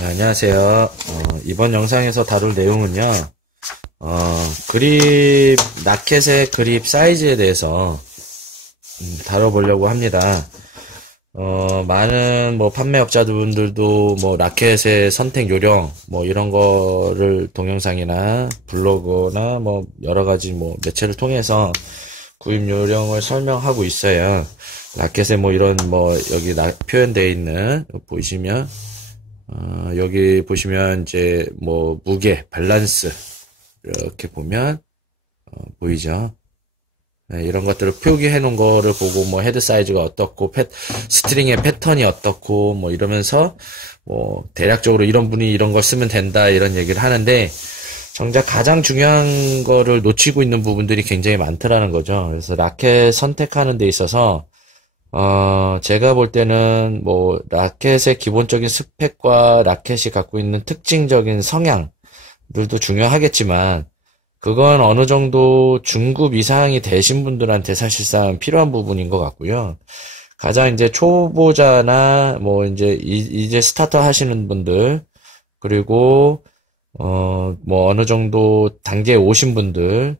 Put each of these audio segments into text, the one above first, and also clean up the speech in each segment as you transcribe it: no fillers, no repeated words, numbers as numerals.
네, 안녕하세요. 이번 영상에서 다룰 내용은요, 그립, 라켓의 그립 사이즈에 대해서 다뤄보려고 합니다. 많은 판매업자분들도 라켓의 선택 요령, 이런 거를 동영상이나 블로그나 여러 가지 매체를 통해서 구입 요령을 설명하고 있어요. 라켓에 이런 여기 표현되어 있는, 보시면, 여기 보시면 이제 무게, 밸런스 이렇게 보면 보이죠? 네, 이런 것들을 표기해 놓은 거를 보고 헤드 사이즈가 어떻고 스트링의 패턴이 어떻고 이러면서 대략적으로 이런 분이 이런 걸 쓰면 된다 이런 얘기를 하는데 정작 가장 중요한 거를 놓치고 있는 부분들이 굉장히 많더라는 거죠. 그래서 라켓 선택하는 데 있어서 제가 볼 때는 라켓의 기본적인 스펙과 라켓이 갖고 있는 특징적인 성향들도 중요하겠지만, 그건 어느 정도 중급 이상이 되신 분들한테 사실상 필요한 부분인 것 같고요. 가장 이제 초보자나, 이제 스타터 하시는 분들, 그리고, 어느 정도 단계에 오신 분들,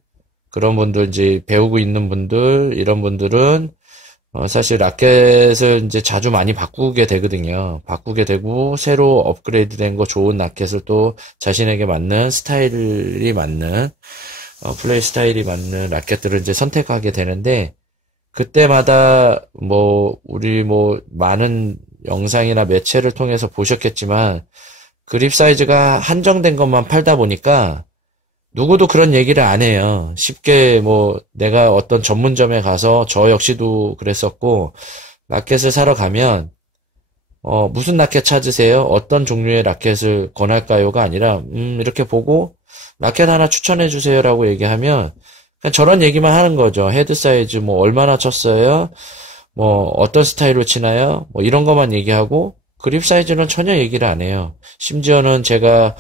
그런 분들 이제 배우고 있는 분들, 이런 분들은 사실 라켓을 이제 자주 많이 바꾸게 되거든요. 바꾸게 되고 새로 업그레이드 된 거 좋은 라켓을 또 자신에게 맞는 스타일이 맞는 플레이 스타일이 맞는 라켓들을 이제 선택하게 되는데 그때마다 우리 많은 영상이나 매체를 통해서 보셨겠지만 그립 사이즈가 한정된 것만 팔다 보니까 누구도 그런 얘기를 안 해요. 쉽게 내가 어떤 전문점에 가서 저 역시도 그랬었고 라켓을 사러 가면 무슨 라켓 찾으세요? 어떤 종류의 라켓을 권할까요가 아니라 이렇게 보고 라켓 하나 추천해 주세요라고 얘기하면 그냥 저런 얘기만 하는 거죠. 헤드 사이즈 얼마나 쳤어요? 어떤 스타일로 치나요? 이런 것만 얘기하고 그립 사이즈는 전혀 얘기를 안 해요. 심지어는 제가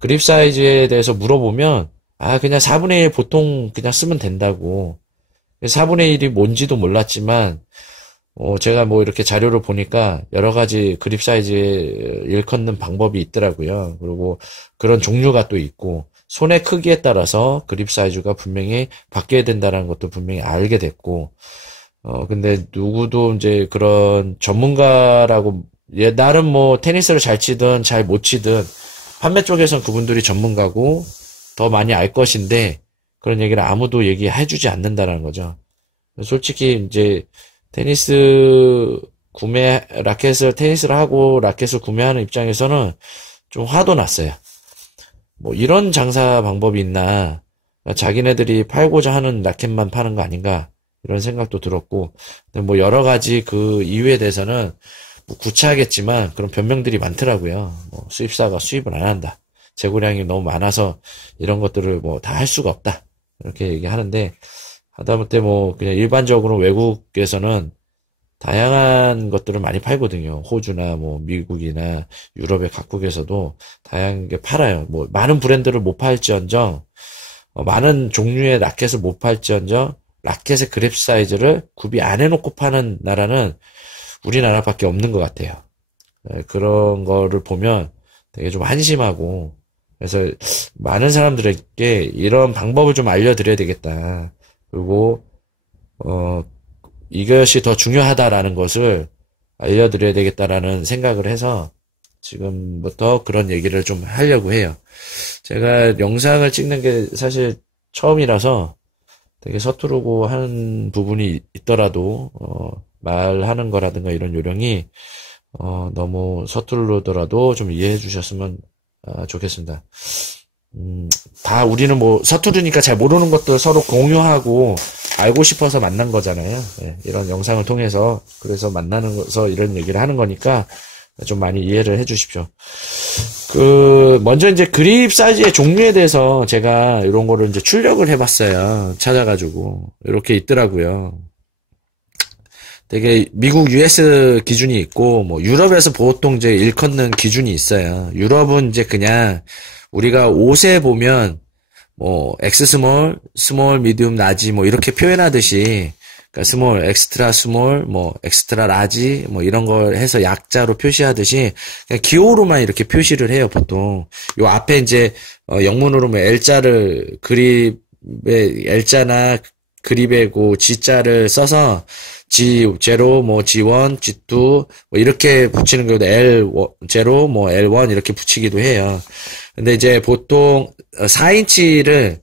그립 사이즈에 대해서 물어보면 그냥 4분의 1 보통 그냥 쓰면 된다고. 4분의 1이 뭔지도 몰랐지만, 제가 이렇게 자료를 보니까 여러 가지 그립 사이즈에 일컫는 방법이 있더라고요. 그리고 그런 종류가 또 있고, 손의 크기에 따라서 그립 사이즈가 분명히 바뀌어야 된다는 것도 분명히 알게 됐고, 근데 누구도 이제 그런 전문가라고, 나름 테니스를 잘 치든 잘 못 치든, 판매 쪽에선 그분들이 전문가고, 더 많이 알 것인데 그런 얘기를 아무도 얘기해주지 않는다는 거죠. 솔직히 이제 테니스를 하고 라켓을 구매하는 입장에서는 좀 화도 났어요. 이런 장사 방법이 있나? 자기네들이 팔고자 하는 라켓만 파는 거 아닌가? 이런 생각도 들었고, 근데 여러 가지 그 이유에 대해서는 구차하겠지만 그런 변명들이 많더라고요. 수입사가 수입을 안 한다. 재고량이 너무 많아서 이런 것들을 다 할 수가 없다. 이렇게 얘기하는데 하다못해 그냥 일반적으로 외국에서는 다양한 것들을 많이 팔거든요. 호주나 미국이나 유럽의 각국에서도 다양하게 팔아요. 많은 브랜드를 못 팔지언정 많은 종류의 라켓을 못 팔지언정 라켓의 그립 사이즈를 구비 안 해놓고 파는 나라는 우리나라밖에 없는 것 같아요. 그런 거를 보면 되게 좀 한심하고 그래서 많은 사람들에게 이런 방법을 좀 알려드려야 되겠다. 그리고 이것이 더 중요하다라는 것을 알려드려야 되겠다라는 생각을 해서 지금부터 그런 얘기를 좀 하려고 해요. 제가 영상을 찍는 게 사실 처음이라서 되게 서투르고 하는 부분이 있더라도 말하는 거라든가 이런 요령이 너무 서투르더라도 좀 이해해 주셨으면 좋겠습니다. 다 우리는 서투르니까 잘 모르는 것들 서로 공유하고 알고 싶어서 만난 거잖아요. 네, 이런 영상을 통해서 그래서 만나는 거서 이런 얘기를 하는 거니까 좀 많이 이해를 해 주십시오. 먼저 이제 그립 사이즈의 종류에 대해서 제가 이런 거를 이제 출력을 해봤어요. 찾아가지고 이렇게 있더라고요. 되게 미국 US 기준이 있고 유럽에서 보통 이제 일컫는 기준이 있어요. 유럽은 이제 그냥 우리가 옷에 보면 X 스몰, 스몰, 미디움, 라지 이렇게 표현하듯이 그러니까 스몰, 엑스트라 스몰, 뭐 엑스트라 라지, 뭐 이런 걸 해서 약자로 표시하듯이 그냥 기호로만 이렇게 표시를 해요, 보통. 요 앞에 이제 영문으로 뭐 L자를 그립에 L자나 그립에 그 G자를 써서 G0, 뭐 G1, G2 뭐 이렇게 붙이는 경우도 L0, 뭐 L1 이렇게 붙이기도 해요. 근데 이제 보통 4인치를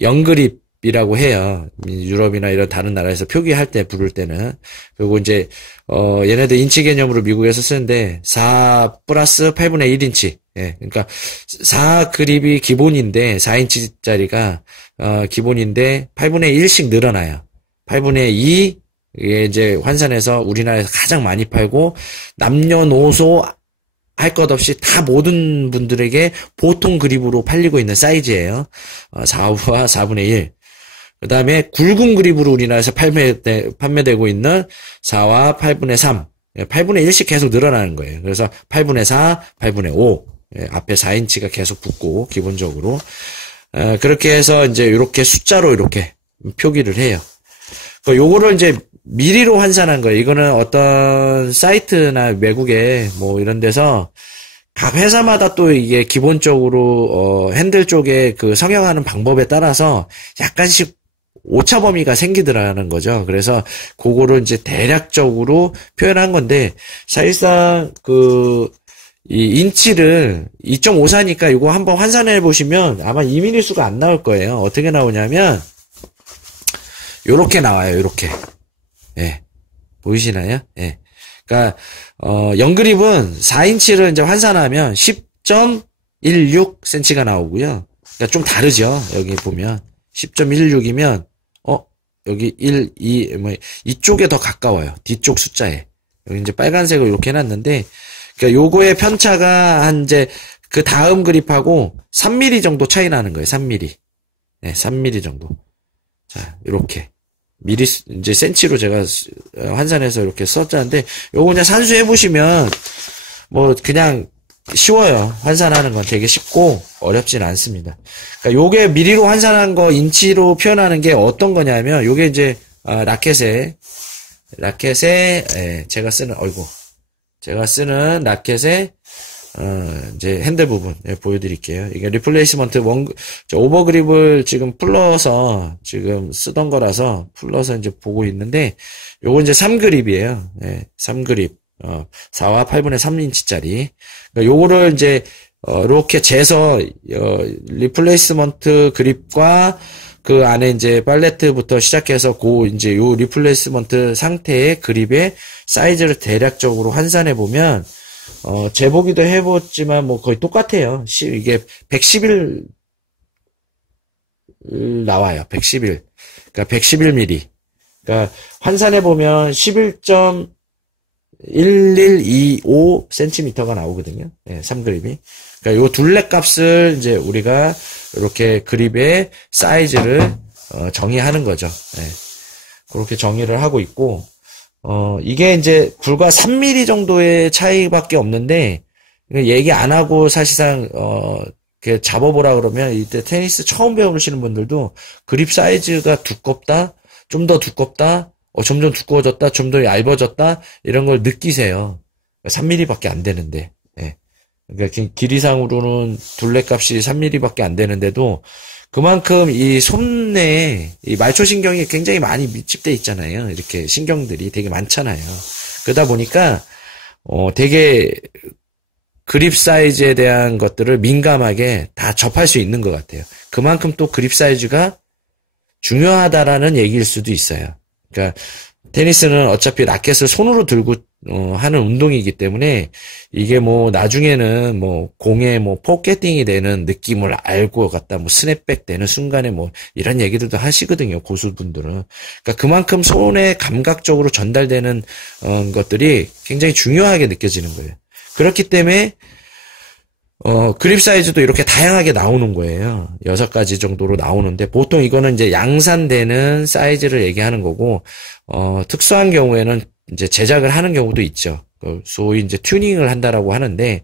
영그립이라고 해요. 유럽이나 이런 다른 나라에서 표기할 때 부를 때는. 그리고 이제 얘네들 인치 개념으로 미국에서 쓰는데 4 플러스 8분의 1인치. 예. 그러니까 4그립이 기본인데 4인치짜리가 기본인데 8분의 1씩 늘어나요. 8분의 2 이게 이제 환산해서 우리나라에서 가장 많이 팔고 남녀노소 할 것 없이 다 모든 분들에게 보통 그립으로 팔리고 있는 사이즈예요. 4와 4분의 1. 그 다음에 굵은 그립으로 우리나라에서 판매되고 있는 4와 8분의 3. 8분의 1씩 계속 늘어나는 거예요. 그래서 8분의 4, 8분의 5. 앞에 4인치가 계속 붙고, 기본적으로. 그렇게 해서 이제 이렇게 숫자로 이렇게 표기를 해요. 요거를 이제 미리로 환산한 거예요. 이거는 어떤 사이트나 외국에 뭐 이런 데서 각 회사마다 또 이게 기본적으로 핸들 쪽에 그 성형하는 방법에 따라서 약간씩 오차 범위가 생기더라는 거죠. 그래서 그거를 이제 대략적으로 표현한 건데 사실상 이 인치를 2.54니까 이거 한번 환산해 보시면 아마 2mm 수가 안 나올 거예요. 어떻게 나오냐면 요렇게 나와요. 요렇게. 예. 보이시나요? 예. 그러니까 영그립은 4인치를 이제 환산하면 10.16cm가 나오고요. 그러니까 좀 다르죠. 여기 보면 10.16이면 여기 1, 2, 뭐 이쪽에 더 가까워요. 뒤쪽 숫자에. 여기 이제 빨간색으로 이렇게 해놨는데 그러니까 요거의 편차가 한 이제 그 다음 그립하고 3mm 정도 차이 나는 거예요. 3mm. 네, 3mm 정도. 자, 이렇게. 미리, 이제 센치로 제가 환산해서 이렇게 썼자는데, 요거 그냥 산수해보시면, 뭐, 그냥 쉬워요. 환산하는 건 되게 쉽고, 어렵진 않습니다. 그러니까 요게 미리로 환산한 거 인치로 표현하는 게 어떤 거냐면, 요게 이제, 라켓에, 예, 제가 쓰는 라켓에, 이제 핸들 부분 보여드릴게요. 이게 리플레이스먼트 오버그립을 지금 풀러서 지금 쓰던 거라서 풀러서 이제 보고 있는데 요거 이제 3그립이에요. 네, 3그립. 4와 8분의 3인치짜리. 그러니까 요거를 이제 이렇게 재서 리플레이스먼트 그립과 그 안에 이제 팔레트부터 시작해서 이제 요 리플레이스먼트 상태의 그립의 사이즈를 대략적으로 환산해 보면 재보기도 해봤지만, 뭐, 거의 똑같아요. 이게 111 나와요. 111. 그러니까 111mm. 그러니까 환산해보면 1125cm가 나오거든요. 네, 3그립이. 그러니까 요 둘레 값을 이제 우리가 이렇게 그립의 사이즈를 정의하는 거죠. 네. 그렇게 정의를 하고 있고, 이게 이제 불과 3mm 정도의 차이밖에 없는데, 얘기 안 하고 사실상, 이렇게 잡아보라 그러면, 이때 테니스 처음 배우시는 분들도 그립 사이즈가 두껍다, 좀 더 두껍다, 점점 두꺼워졌다, 좀 더 얇아졌다, 이런 걸 느끼세요. 3mm밖에 안 되는데, 예. 그러니까 길이상으로는 둘레값이 3mm밖에 안 되는데도, 그만큼 이 손에 이 말초신경이 굉장히 많이 밀집돼 있잖아요. 이렇게 신경들이 되게 많잖아요. 그러다 보니까 되게 그립 사이즈에 대한 것들을 민감하게 다 접할 수 있는 것 같아요. 그만큼 또 그립 사이즈가 중요하다라는 얘기일 수도 있어요. 그러니까 테니스는 어차피 라켓을 손으로 들고 하는 운동이기 때문에 이게 뭐 나중에는 뭐 공에 뭐 포켓팅이 되는 느낌을 알고 갖다 뭐 스냅백 되는 순간에 뭐 이런 얘기들도 하시거든요. 고수분들은. 그러니까 그만큼 손에 감각적으로 전달되는 것들이 굉장히 중요하게 느껴지는 거예요. 그렇기 때문에 그립 사이즈도 이렇게 다양하게 나오는 거예요. 6가지 정도로 나오는데, 보통 이거는 이제 양산되는 사이즈를 얘기하는 거고, 특수한 경우에는 이제 제작을 하는 경우도 있죠. 소위 이제 튜닝을 한다라고 하는데,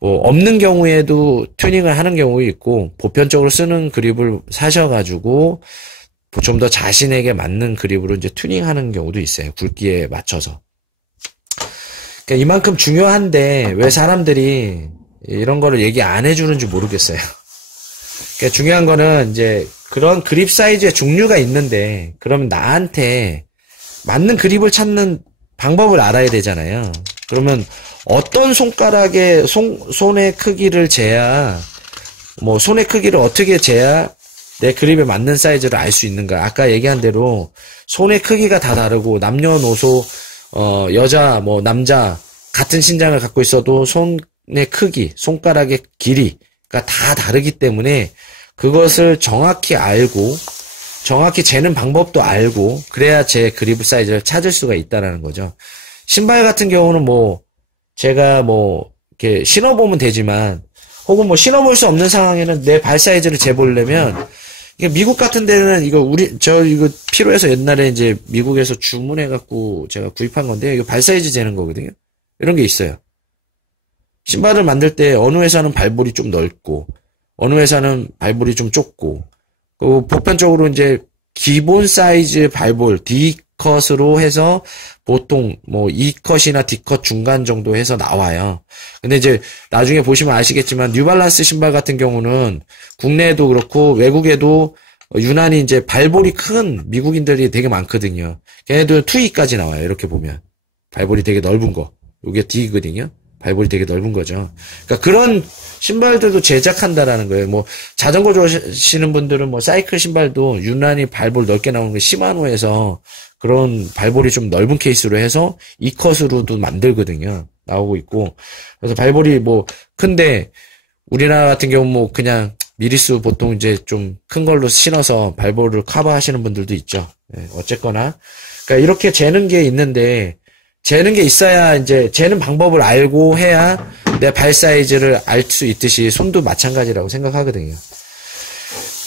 뭐, 없는 경우에도 튜닝을 하는 경우도 있고, 보편적으로 쓰는 그립을 사셔가지고, 좀 더 자신에게 맞는 그립으로 이제 튜닝하는 경우도 있어요. 굵기에 맞춰서. 그러니까 이만큼 중요한데 왜 사람들이 이런 거를 얘기 안 해주는지 모르겠어요. 그러니까 중요한 거는 이제 그런 그립 사이즈의 종류가 있는데 그러면 나한테 맞는 그립을 찾는 방법을 알아야 되잖아요. 그러면 어떤 손가락의 손의 크기를 재야 뭐 손의 크기를 어떻게 재야 내 그립에 맞는 사이즈를 알 수 있는가. 아까 얘기한 대로 손의 크기가 다 다르고 남녀노소 여자 뭐 남자 같은 신장을 갖고 있어도 손의 크기, 손가락의 길이가 다 다르기 때문에 그것을 정확히 알고 정확히 재는 방법도 알고 그래야 제 그립 사이즈를 찾을 수가 있다라는 거죠. 신발 같은 경우는 뭐 제가 뭐 이렇게 신어보면 되지만 혹은 뭐 신어볼 수 없는 상황에는 내 발 사이즈를 재보려면 이게 미국 같은 데는 이거 이거 필요해서 옛날에 이제 미국에서 주문해갖고 제가 구입한 건데 이거 발 사이즈 재는 거거든요. 이런 게 있어요. 신발을 만들 때 어느 회사는 발볼이 좀 넓고 어느 회사는 발볼이 좀 좁고 그 보편적으로 이제 기본 사이즈 발볼 D컷으로 해서 보통 뭐 E컷이나 D컷 중간 정도 해서 나와요. 근데 이제 나중에 보시면 아시겠지만 뉴발란스 신발 같은 경우는 국내에도 그렇고 외국에도 유난히 이제 발볼이 큰 미국인들이 되게 많거든요. 걔네들 2E까지 나와요. 이렇게 보면 발볼이 되게 넓은 거. 이게 D거든요. 발볼이 되게 넓은 거죠. 그러니까 그런 신발들도 제작한다라는 거예요. 뭐 자전거 좋아하시는 분들은 뭐 사이클 신발도 유난히 발볼 넓게 나오는 게 시마노에서 그런 발볼이 좀 넓은 케이스로 해서 E컷으로도 만들거든요. 나오고 있고. 그래서 발볼이 뭐 큰데 우리나라 같은 경우 뭐 그냥 미리수 보통 이제 좀 큰 걸로 신어서 발볼을 커버하시는 분들도 있죠. 네, 어쨌거나 그러니까 이렇게 재는 게 있는데 재는 게 있어야 이제 재는 방법을 알고 해야 내 발 사이즈를 알 수 있듯이 손도 마찬가지라고 생각하거든요.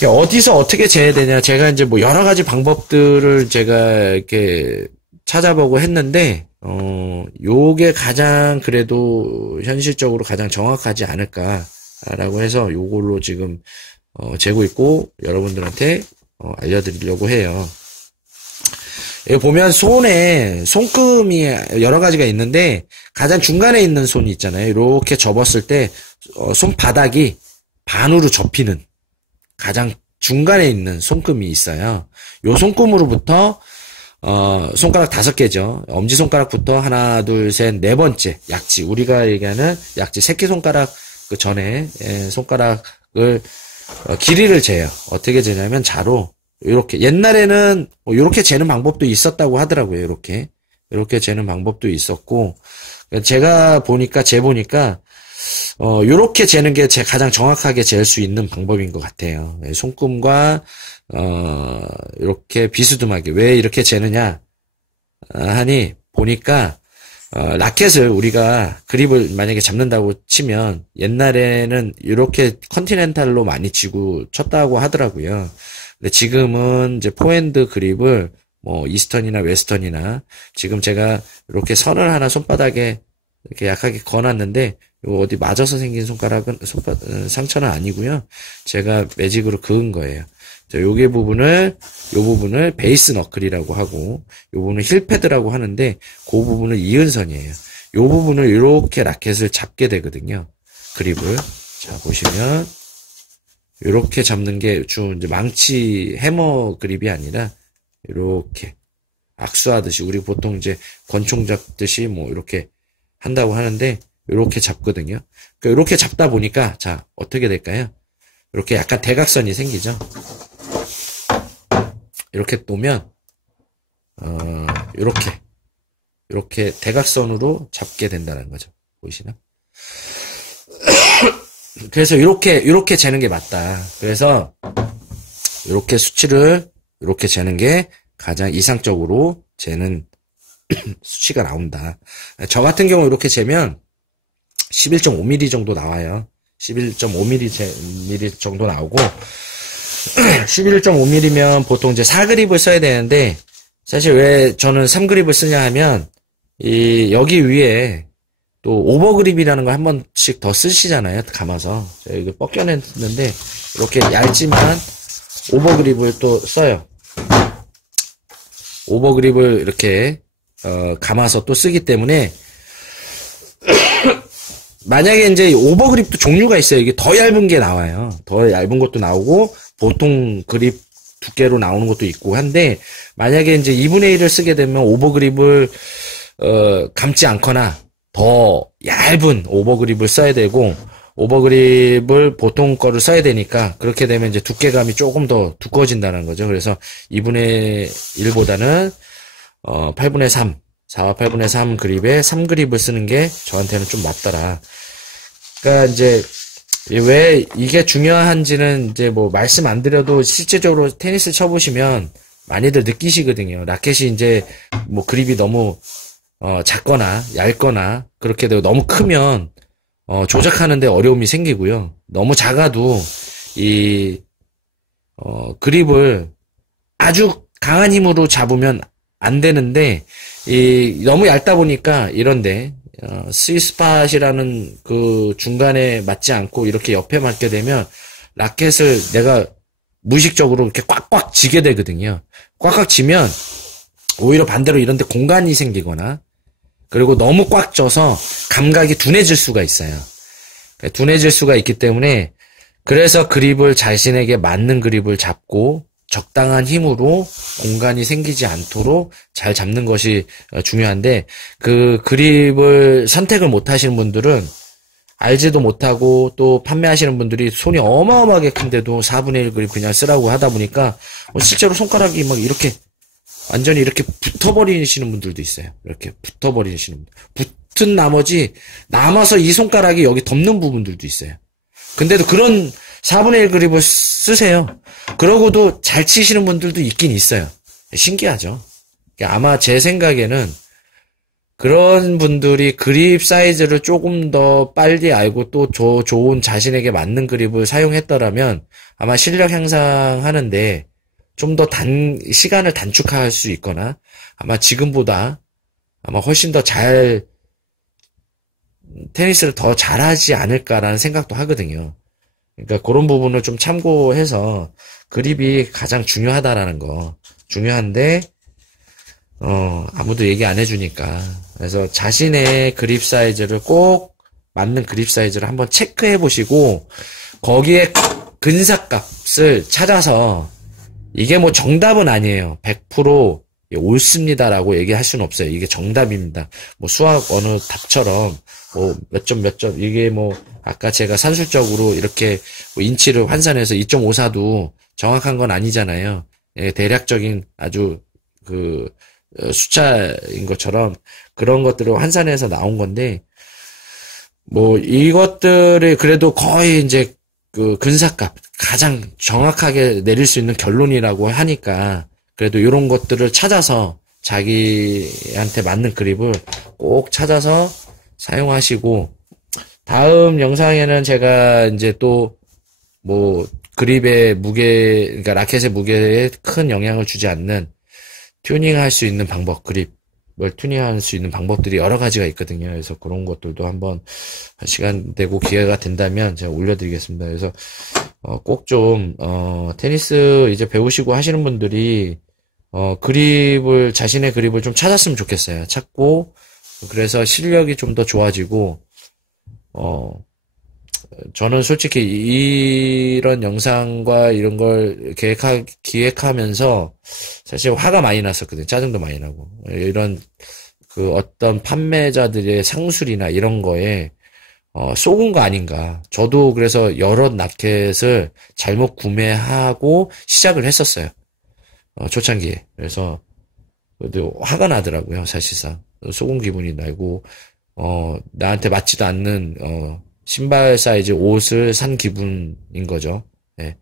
어디서 어떻게 재야 되냐. 제가 이제 뭐 여러 가지 방법들을 제가 이렇게 찾아보고 했는데, 요게 가장 그래도 현실적으로 가장 정확하지 않을까라고 해서 요걸로 지금, 재고 있고 여러분들한테, 알려드리려고 해요. 여기 보면 손금이 여러 가지가 있는데 가장 중간에 있는 손이 있잖아요. 이렇게 접었을 때 손바닥이 반으로 접히는 가장 중간에 있는 손금이 있어요. 요 손금으로부터 손가락 5개죠. 엄지손가락부터 하나, 둘, 셋, 네 번째 약지. 우리가 얘기하는 약지 새끼손가락 그 전에 손가락을 길이를 재요. 어떻게 재냐면 자로 이렇게 옛날에는 뭐 이렇게 재는 방법도 있었다고 하더라고요. 이렇게 재는 방법도 있었고 제가 보니까 재보니까 이렇게 재는 게 가장 정확하게 잴 수 있는 방법인 것 같아요. 손금과 이렇게 비스듬하게 왜 이렇게 재느냐 하니 보니까 라켓을 우리가 그립을 만약에 잡는다고 치면 옛날에는 이렇게 컨티넨탈로 많이 쥐고 쳤다고 하더라고요. 근데 지금은 이제 포핸드 그립을 뭐 이스턴이나 웨스턴이나 지금 제가 이렇게 선을 하나 손바닥에 이렇게 약하게 그어놨는데 이거 어디 맞아서 생긴 상처는 아니고요. 제가 매직으로 그은 거예요. 요 부분을 베이스 너클이라고 하고 요 부분은 힐패드라고 하는데 그 부분은 이은선이에요. 요 부분을 이렇게 라켓을 잡게 되거든요. 그립을. 자, 보시면 이렇게 잡는 게 주 이제 망치 해머 그립이 아니라 이렇게 악수하듯이 우리 보통 이제 권총 잡듯이 뭐 이렇게 한다고 하는데 이렇게 잡거든요. 그러니까 이렇게 잡다 보니까 자 어떻게 될까요? 이렇게 약간 대각선이 생기죠. 이렇게 놓으면 이렇게 대각선으로 잡게 된다는 거죠. 보이시나? 그래서 이렇게 재는 게 맞다. 그래서 이렇게 수치를 이렇게 재는 게 가장 이상적으로 재는 수치가 나온다. 저 같은 경우 이렇게 재면 11.5mm 정도 나와요. 11.5mm 정도 나오고 11.5mm면 보통 이제 4그립을 써야 되는데 사실 왜 저는 3그립을 쓰냐 하면 여기 위에 또 오버그립이라는 걸 한 번씩 더 쓰시잖아요. 감아서 제가 이거 벗겨냈는데 이렇게 얇지만 오버그립을 또 써요. 오버그립을 이렇게 감아서 또 쓰기 때문에 만약에 이제 오버그립도 종류가 있어요. 이게 더 얇은 게 나와요. 더 얇은 것도 나오고 보통 그립 두께로 나오는 것도 있고 한데 만약에 이제 2분의 1을 쓰게 되면 오버그립을 감지 않거나 더 얇은 오버그립을 써야 되고 오버그립을 보통 거를 써야 되니까 그렇게 되면 이제 두께감이 조금 더 두꺼워진다는 거죠. 그래서 2분의 1보다는 8분의 3 4와 8분의 3 그립에 3그립을 쓰는 게 저한테는 좀 맞더라. 그러니까 이제 왜 이게 중요한지는 이제 뭐 말씀 안 드려도 실제적으로 테니스 쳐보시면 많이들 느끼시거든요. 라켓이 이제 뭐 그립이 너무 작거나 얇거나 그렇게 되고 너무 크면 조작하는데 어려움이 생기고요. 너무 작아도 이 그립을 아주 강한 힘으로 잡으면 안 되는데 너무 얇다 보니까 이런데 스위스팟이라는 그 중간에 맞지 않고 이렇게 옆에 맞게 되면 라켓을 내가 무의식적으로 이렇게 꽉꽉 쥐게 되거든요. 꽉꽉 쥐면 오히려 반대로 이런데 공간이 생기거나 그리고 너무 꽉 쪄서 감각이 둔해질 수가 있어요. 둔해질 수가 있기 때문에 그래서 그립을 자신에게 맞는 그립을 잡고 적당한 힘으로 공간이 생기지 않도록 잘 잡는 것이 중요한데 그 그립을 선택을 못 하시는 분들은 알지도 못하고 또 판매하시는 분들이 손이 어마어마하게 큰데도 4분의 1 그립 그냥 쓰라고 하다 보니까 실제로 손가락이 막 이렇게 완전히 이렇게 붙어버리시는 분들도 있어요. 이렇게 붙어버리시는 분들. 붙은 나머지 남아서 이 손가락이 여기 덮는 부분들도 있어요. 근데도 그런 4분의 1 그립을 쓰세요. 그러고도 잘 치시는 분들도 있긴 있어요. 신기하죠. 아마 제 생각에는 그런 분들이 그립 사이즈를 조금 더 빨리 알고 또 좋은 자신에게 맞는 그립을 사용했더라면 아마 실력 향상하는데 좀 더 시간을 단축할 수 있거나 아마 지금보다 아마 훨씬 더 테니스를 더 잘하지 않을까라는 생각도 하거든요. 그러니까 그런 부분을 좀 참고해서 그립이 가장 중요하다라는 거. 중요한데, 아무도 얘기 안 해주니까. 그래서 자신의 그립 사이즈를 꼭 맞는 그립 사이즈를 한번 체크해 보시고, 거기에 근사값을 찾아서, 이게 뭐 정답은 아니에요. 100% 옳습니다라고 얘기할 수는 없어요. 이게 정답입니다. 뭐 수학 어느 답처럼 뭐 몇 점 이게 뭐 아까 제가 산술적으로 이렇게 뭐 인치를 환산해서 2.54도 정확한 건 아니잖아요. 예, 대략적인 아주 그 숫자인 것처럼 그런 것들을 환산해서 나온 건데 뭐 이것들을 그래도 거의 이제 그 근사값 가장 정확하게 내릴 수 있는 결론이라고 하니까 그래도 이런 것들을 찾아서 자기한테 맞는 그립을 꼭 찾아서 사용하시고 다음 영상에는 제가 이제 또 뭐 그립의 무게, 그러니까 라켓의 무게에 큰 영향을 주지 않는 튜닝할 수 있는 방법, 그립을 튜닝할 수 있는 방법들이 여러 가지가 있거든요. 그래서 그런 것들도 한번 시간 되고 기회가 된다면 제가 올려드리겠습니다. 그래서 꼭 좀 테니스 이제 배우시고 하시는 분들이 자신의 그립을 좀 찾았으면 좋겠어요. 찾고, 그래서 실력이 좀 더 좋아지고, 저는 솔직히 이런 영상과 이런 걸 기획하면서 사실 화가 많이 났었거든요. 짜증도 많이 나고. 이런 그 어떤 판매자들의 상술이나 이런 거에, 속은 거 아닌가. 저도 그래서 여러 라켓을 잘못 구매하고 시작을 했었어요. 초창기에. 그래서, 화가 나더라고요, 사실상. 속은 기분이 나고, 나한테 맞지도 않는, 신발 사이즈 옷을 산 기분인 거죠. 네.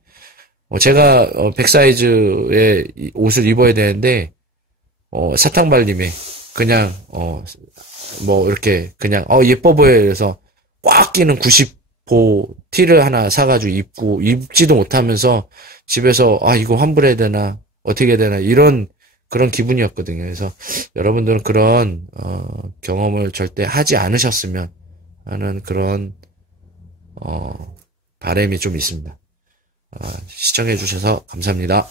제가, 100 사이즈의 옷을 입어야 되는데, 사탕발림에, 그냥, 뭐, 이렇게, 그냥, 예뻐 보여요. 그래서, 꽉 끼는 90호 티를 하나 사가지고 입지도 못하면서, 집에서, 이거 환불해야 되나, 어떻게 해야 되나, 그런 기분이었거든요. 그래서 여러분들은 그런 경험을 절대 하지 않으셨으면 하는 그런 바람이 좀 있습니다. 시청해 주셔서 감사합니다.